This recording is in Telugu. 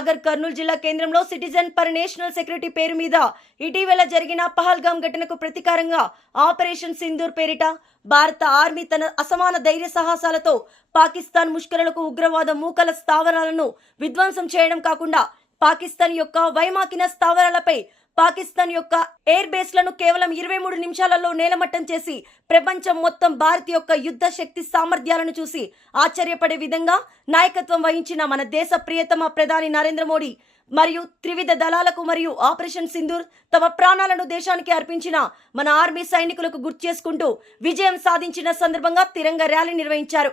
నాగర్ కర్నూలు జిల్లా కేంద్రంలో సిటిజన్ ఫర్ నేషనల్ సెక్యూరిటీ పేరు మీద ఇటీవల జరిగిన పహల్గాం ఘటనకు ప్రతీకారంగా ఆపరేషన్ సింధూర్ పేరిట భారత ఆర్మీ తన అసమాన ధైర్య సాహసాలతో పాకిస్తాన్ ముష్కరులకు ఉగ్రవాద మూకల స్థావరాలను విధ్వంసం చేయడం కాకుండా పాకిస్తాన్ యొక్క వైమాకిన స్థావరాలపై పాకిస్తాన్ యొక్క ఎయిర్ బేస్లను కేవలం 23 నిమిషాలలో నేలమట్టం చేసి ప్రపంచం మొత్తం భారత్ యొక్క యుద్ధ శక్తి సామర్థ్యాలను చూసి ఆశ్చర్యపడే విధంగా నాయకత్వం వహించిన మన దేశ ప్రియతమ ప్రధాని నరేంద్ర మోడీ మరియు త్రివిధ దళాలకు మరియు ఆపరేషన్ సింధూర్ తమ ప్రాణాలను దేశానికి అర్పించిన మన ఆర్మీ సైనికులకు గుర్తు చేసుకుంటూ విజయం సాధించిన సందర్భంగా తిరంగ ర్యాలీ నిర్వహించారు.